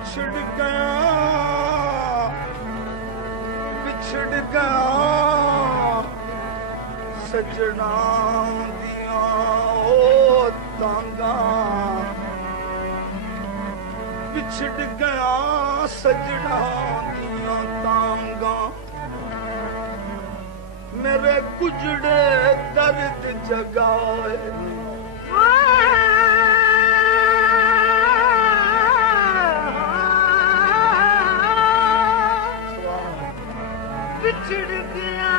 बिछड़ गया सजना दिया ओ तांगा बिछड़ गया सजना दिया तांगा मेरे गुजड़े दर्द जगाए बिछड़ गया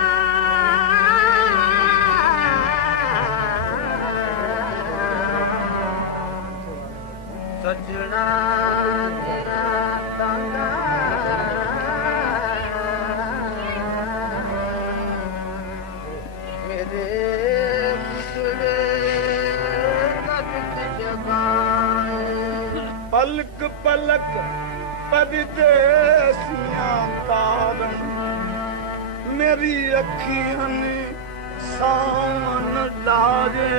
सजना तेरा तांगा मेरे गुजरे दर्द जगाए पलक पलक परदेसियां तारन मेरी अखियां ने सावन डाले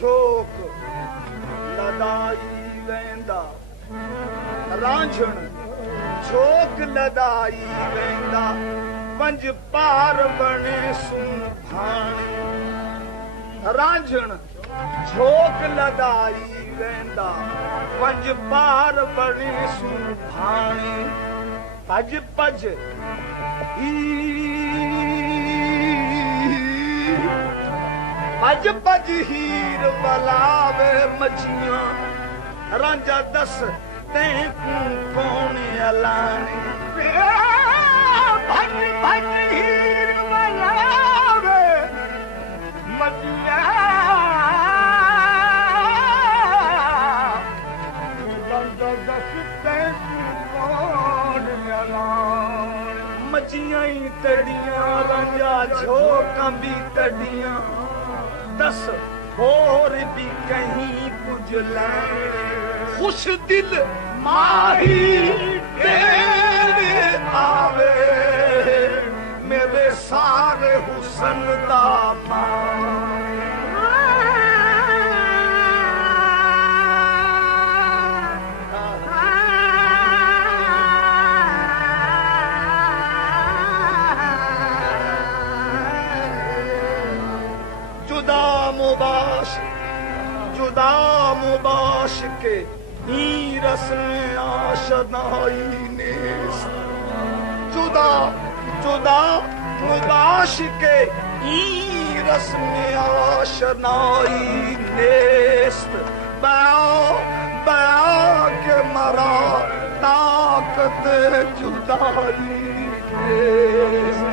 झोक लदाई वेंदा रांझण झोक लदाई वेंदा पंज पार बने सुभाणे रांझण झोक लदाई वेंदा पंज पार बने सुभाणे पज पज पज पज हीर बलावे मछियां रांझा दस तैं कौन अलाने भज भज हीर बलावे मछियां रांझा दस तैं कौन अलाने मछियां ही तड़ियां रांझा झोकां भी तड़ियां दस और भी कहीं पुजला खुश दिल माही तेरे आवे मेरे सारे हुसन दा जुदा मुबाश के ही रस्म आशनाई नेस्त जुदा जुदा मुबाश के ही रस्म आशनाई नेस्त बया बया के मरा ताकत जुदाई नेस्त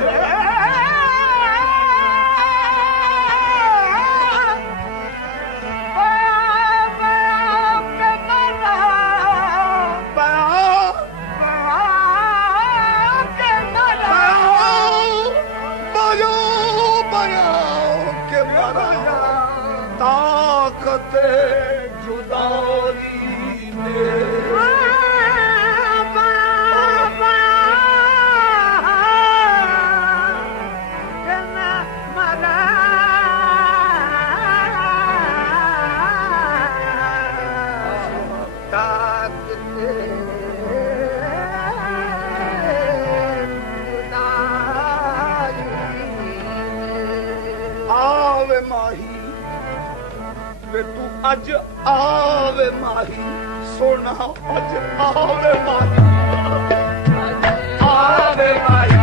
वे तू अज आवे माही सोना अज आवे माही आवे माही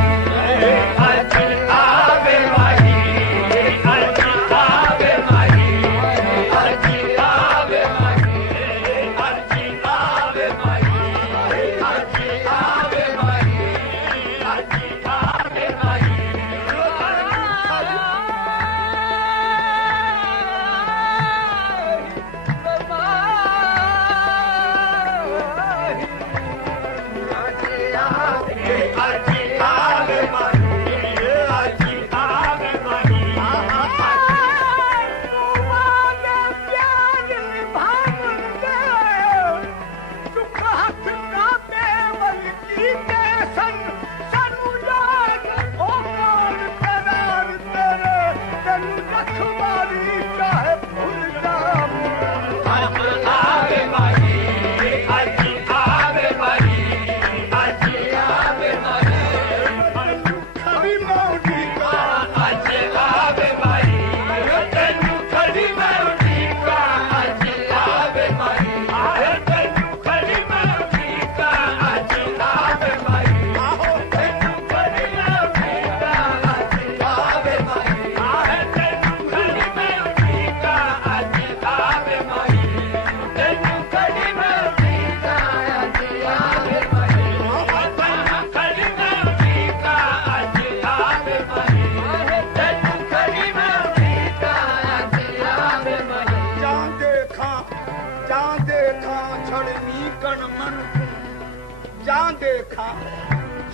अज आवे माही अज आवे माही अज आवे माही अज आवे माही अज आवे माही अज आवे माही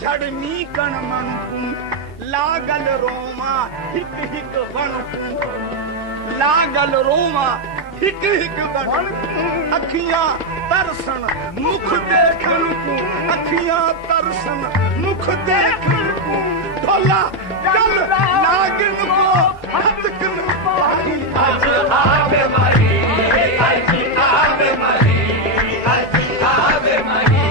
झड़नी कण मन लागल रोमा हिक हिक बन लागल रोमा हिक हिक बन अखियां तरसन मुख देखन को अखियां तरसन मुख देखन को ढोला चल नागिन को हथकन पाई आज आवे मारी आज आवे मारी आज आवे मारी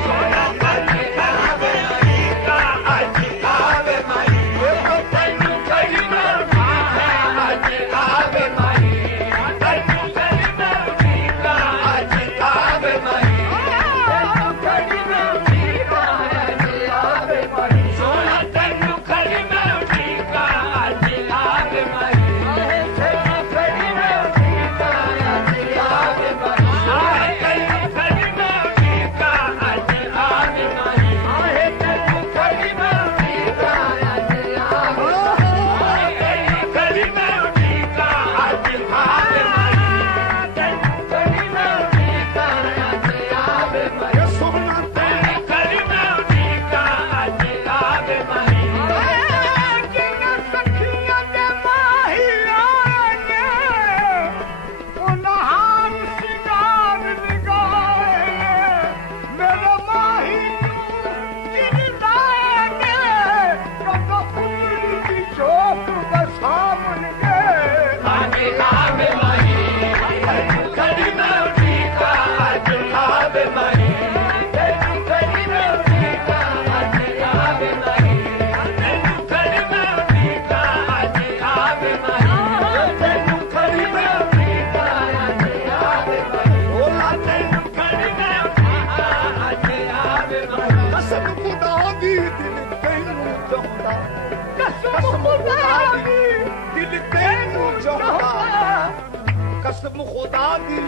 कसम खुदा दी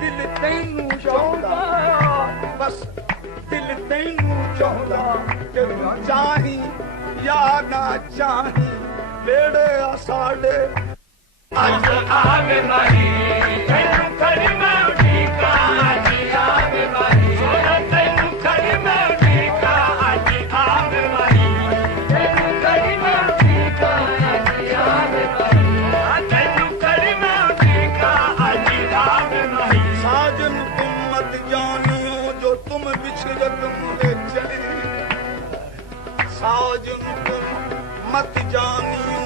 दिल तैनू चाहंदा बस दिल तैनू चाहंदा कि तू चाही या ना चाही बेड़े साडे अज आवे माही तैनू खड़ी मैं उठीका अज आवे माही सोना तैनू खड़ी मैं उठीका अज आवे माही तैनू खड़ी मैं उठीका अज आवे माही साजन तुम मत जानियो जो तुम बिछड़त मुहे चैन साजन तुम मत जानियो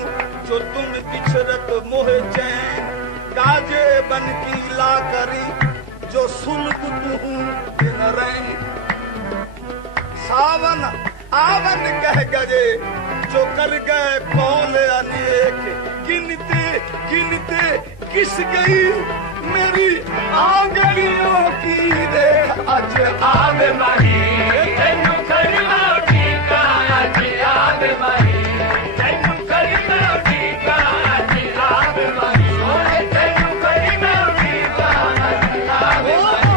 जो तुम बिछड़त मोहे चैन गाजे बन की ला करी जो सुल्ग तू दिन रैन सावन आवन कह गजे जो कर गए कौल अनेक गिनते गिनते किस गई मेरी आंगलियों की देख अज आवे माही तेनू करना ठीका अज आवे माही तेनू करना ठीका अज आवे माही तेनू करना ठीका अज आवे माही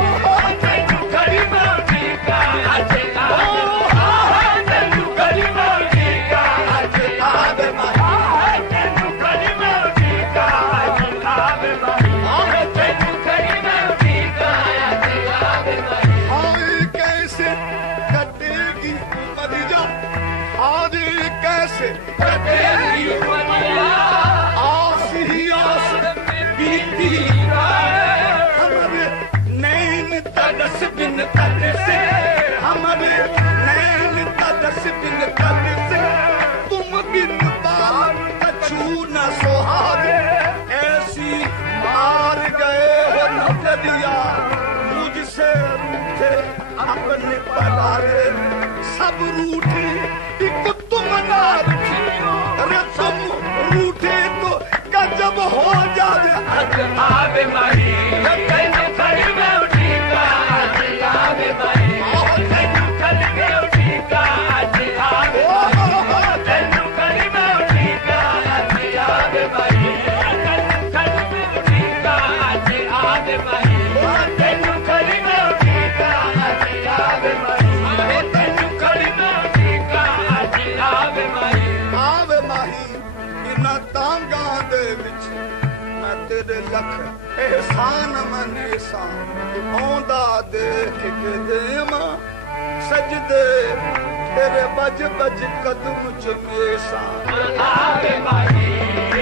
तेनू करना ठीका अज आवे तेनू करना ठीका अज आवे माही तेनू करना ठीका अज आवे माही तेनू करना ठीका अज आवे माही हाय कैसे कटेगी उमरिया आज कैसे कटेगी उमरिया आस ही आस बीती हमारे नैन तरस बिन तन से हमारे नैन तरस बिन तन से तुम बिन बार कछू न सुहागे ऐसी मार गए हो नजरिया मुझसे रूठे अपने परारे सब रूठे एक तुम ना रूठी अरे तुम रूठे तो गजब हो जाए अज आवे माही तेनू करना ठीका अज आवे माही तेनू करना ठीका अज आवे माही तेनू करना ठीका अज आवे माही तेनू करना ठीका अज आवे माही तेनू करना ठीका अज आवे माही तेनू करना ठीका अज आवे माही इन्हां तांगां दे विच मैं तेरे लख एहसान मने सां आउंदा देख के देवां सजदे तेरे बज बज कदम च मेसां आवे माही